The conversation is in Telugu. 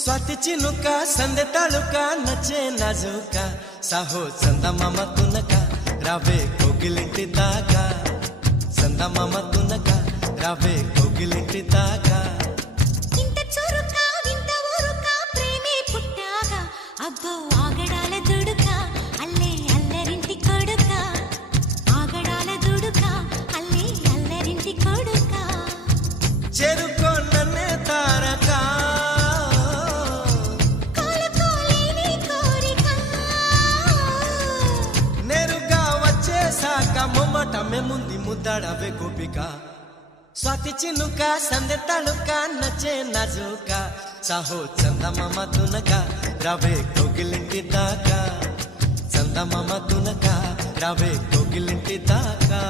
स्वाती चिनुका संदे तालुका नचे नाजुका साहो चंदमाम तुनका रावे कोगिलिंटी दागा चंदमाम तुनका रावे कोगिलिंटी दागा इंत चुरुका विंत ऊरुका प्रेमे पुट्टागा अब्बो आगडाల దుడుకా అల్లే అల్లరింటి కొడుకా ఆగడాల దుడుకా అల్లే అల్లరింటి కొడుకా చెరుకో నన్నే తారకా మొమ్మటమే ముందు ముద్దాడవే గోపిక స్వాతి చినుక సందె తళుక నచ్చే నాజుక సాహో చందమామ తునక రావే కోగిలింటి దాకా చందమామ తునక రావే కోగిలింటి దాకా